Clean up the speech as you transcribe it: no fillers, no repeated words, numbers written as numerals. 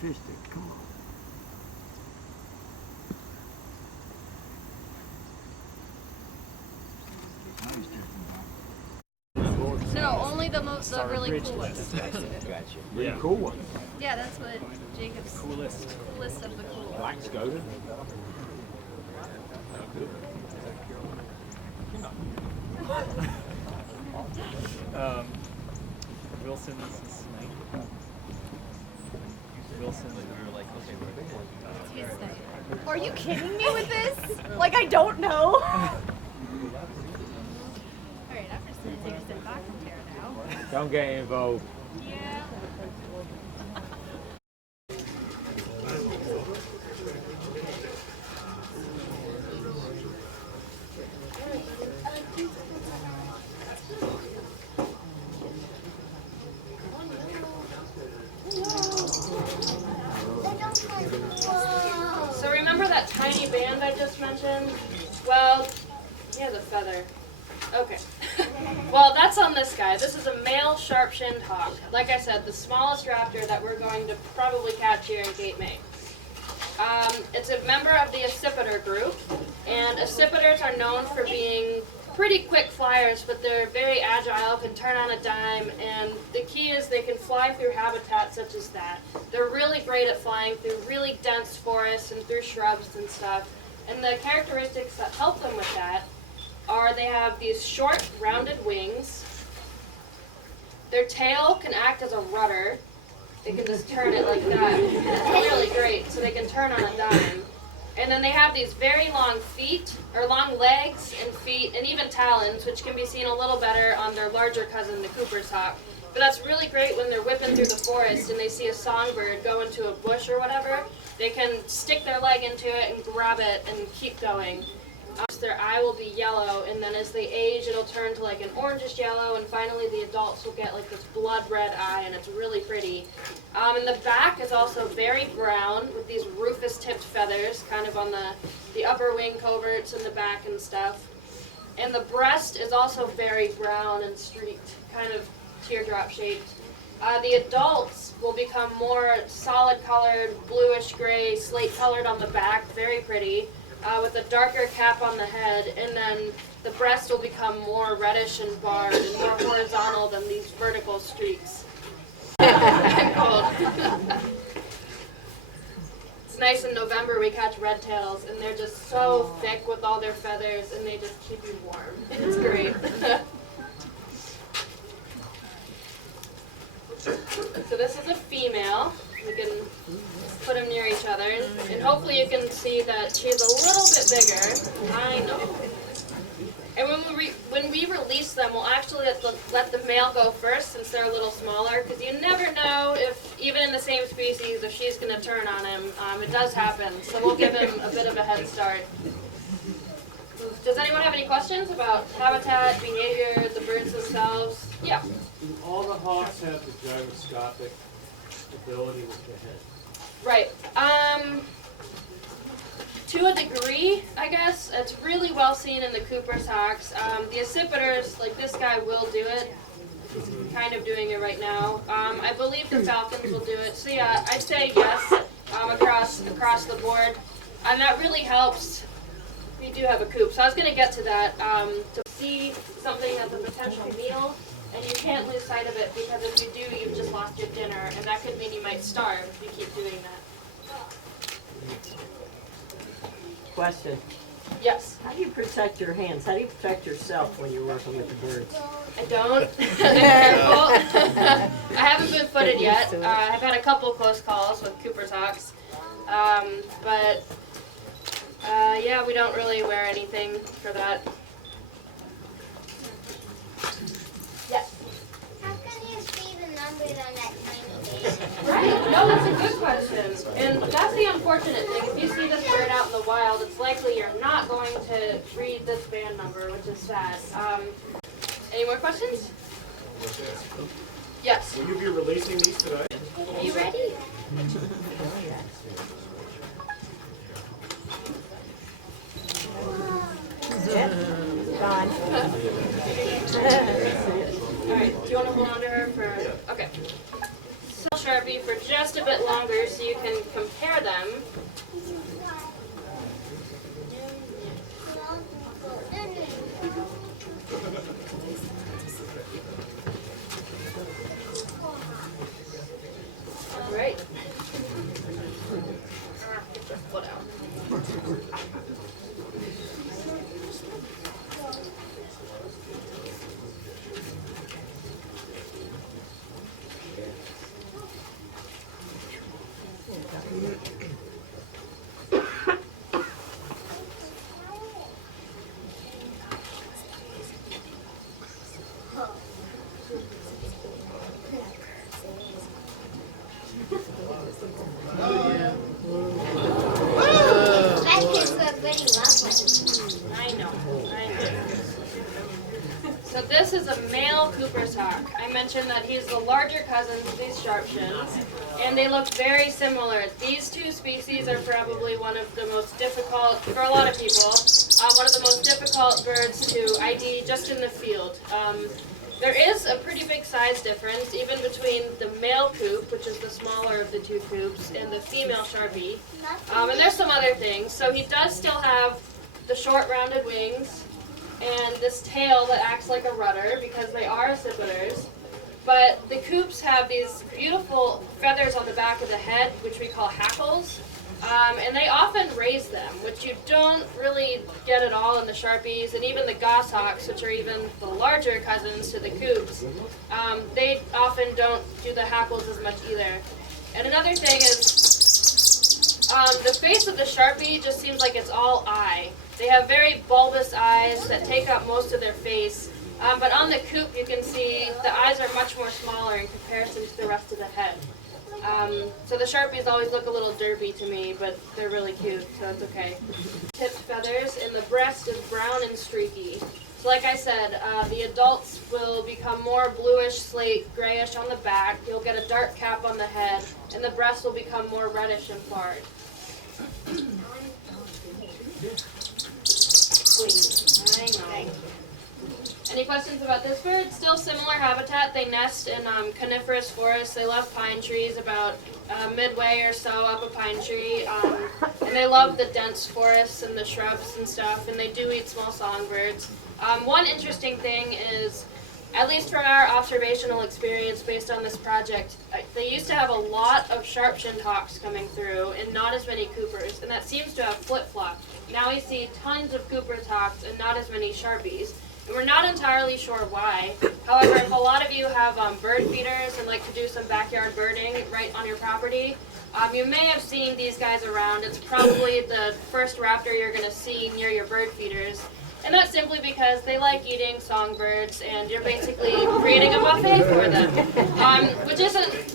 fisted. Come on. Now he's testing back. No, only the really cool ones. Gotcha. Really Yeah. cool one. Yeah, that's what Jacob's Coolest. list of the cool. Black Skoda. Wilson's snipe. Wilson, we were like, okay, we're Are you kidding me with this? Like, I don't know. Alright, I'm just gonna take a step back from here now. Don't get involved. Yeah. So remember that tiny band I just mentioned? Well, he has a feather. Okay. Well, that's on this guy. This is a male sharp-shinned hawk. Like I said, the smallest raptor that we're going to probably catch here in Cape May. It's a member of the accipiter group, and accipiters are known for being pretty quick flyers, but they're very agile, can turn on a dime, and the key is they can fly through habitats such as that. They're really great at flying through really dense forests and through shrubs and stuff, and the characteristics that help them with that are they have these short, rounded wings. Their tail can act as a rudder. They can just turn it like that. It's really great, so they can turn on a dime. And then they have these very long feet, or long legs and feet, and even talons, which can be seen a little better on their larger cousin, the Cooper's hawk. But that's really great when they're whipping through the forest and they see a songbird go into a bush or whatever. They can stick their leg into it and grab it and keep going. Their eye will be yellow, and then as they age, it'll turn to like an orangish yellow, and finally the adults will get like this blood red eye, and it's really pretty. And the back is also very brown with these rufous-tipped feathers, kind of on the upper wing coverts and the back and stuff. And the breast is also very brown and streaked, kind of teardrop shaped. The adults will become more solid-colored, bluish-gray, slate-colored on the back, very pretty. With a darker cap on the head, and then the breast will become more reddish and barred and more horizontal than these vertical streaks. Cold. It's nice in November we catch red tails, and they're just so thick with all their feathers, and they just keep you warm. It's great. So this is a female. We can put them near each other, and hopefully you can see that she's a little bit bigger. I know. And when we release them, we'll actually let the male go first since they're a little smaller, because you never know if, even in the same species, if she's going to turn on him. It does happen, so we'll give him a bit of a head start. Does anyone have any questions about habitat, behavior, the birds themselves? Yeah. Do all the hawks have the gyroscopic ability with the head? Right. To a degree, I guess. It's really well seen in the Cooper's hawks. The accipiters, like this guy, will do it. He's kind of doing it right now. I believe the falcons will do it. So yeah, I'd say yes, across the board. And that really helps. We do have a coop. So I was going to get to that. To see something as a potential meal, and you can't lose sight of it, because if you do, you've just lost your dinner, and that could mean you might starve if you keep doing that. Question. Yes. How do you protect your hands? How do you protect yourself when you're working with the birds? I don't. I'm careful. I haven't been footed yet. I've had a couple close calls with Cooper's hawks. But yeah, we don't really wear anything for that. Yes. How can you see the numbers on that tiny band? Right. No, that's a good question. And that's the unfortunate thing. If you see this bird out in the wild, it's likely you're not going to read this band number, which is sad. Any more questions? Yes. Will you be releasing these today? Are you ready? Gone. All right. Do you want to hold on to her for? Okay. So Sharpie for just a bit longer so you can compare them. All right. Get your foot out. That kids were pretty lovely. I know. So this is a male Cooper's hawk. I mentioned that he's the larger cousin of these sharpshins, and they look very similar. These two species are probably one of the most difficult, for a lot of people, one of the most difficult birds to ID just in the field. There is a pretty big size difference even between the male coop, which is the smaller of the two coops, and the female Sharpie. And there's some other things. So he does still have the short rounded wings and this tail that acts like a rudder because they are accipiters. But the coops have these beautiful feathers on the back of the head, which we call hackles. And they often raise them, which you don't really get at all in the Sharpies, and even the goshawks, which are even the larger cousins to the coops. They often don't do the hackles as much either. And another thing is, the face of the Sharpie just seems like it's all eye. They have very bulbous eyes that take up most of their face. But on the coop, you can see the eyes are much more smaller in comparison to the rest of the head. So the Sharpies always look a little derpy to me, but they're really cute, so it's okay. Tipped feathers, and the breast is brown and streaky. So like I said, the adults will become more bluish, slate, grayish on the back. You'll get a dark cap on the head, and the breast will become more reddish and barred. I know. Any questions about this bird? Still similar habitat. They nest in coniferous forests. They love pine trees, about midway or so up a pine tree. And they love the dense forests and the shrubs and stuff, and they do eat small songbirds. One interesting thing is, at least from our observational experience based on this project, they used to have a lot of sharp-shinned hawks coming through and not as many Coopers, and that seems to have flip-flopped. Now we see tons of Cooper's hawks and not as many Sharpies. And we're not entirely sure why. However, if a lot of you have bird feeders and like to do some backyard birding right on your property, you may have seen these guys around. It's probably the first raptor you're going to see near your bird feeders. And that's simply because they like eating songbirds, and you're basically creating a buffet for them, which isn't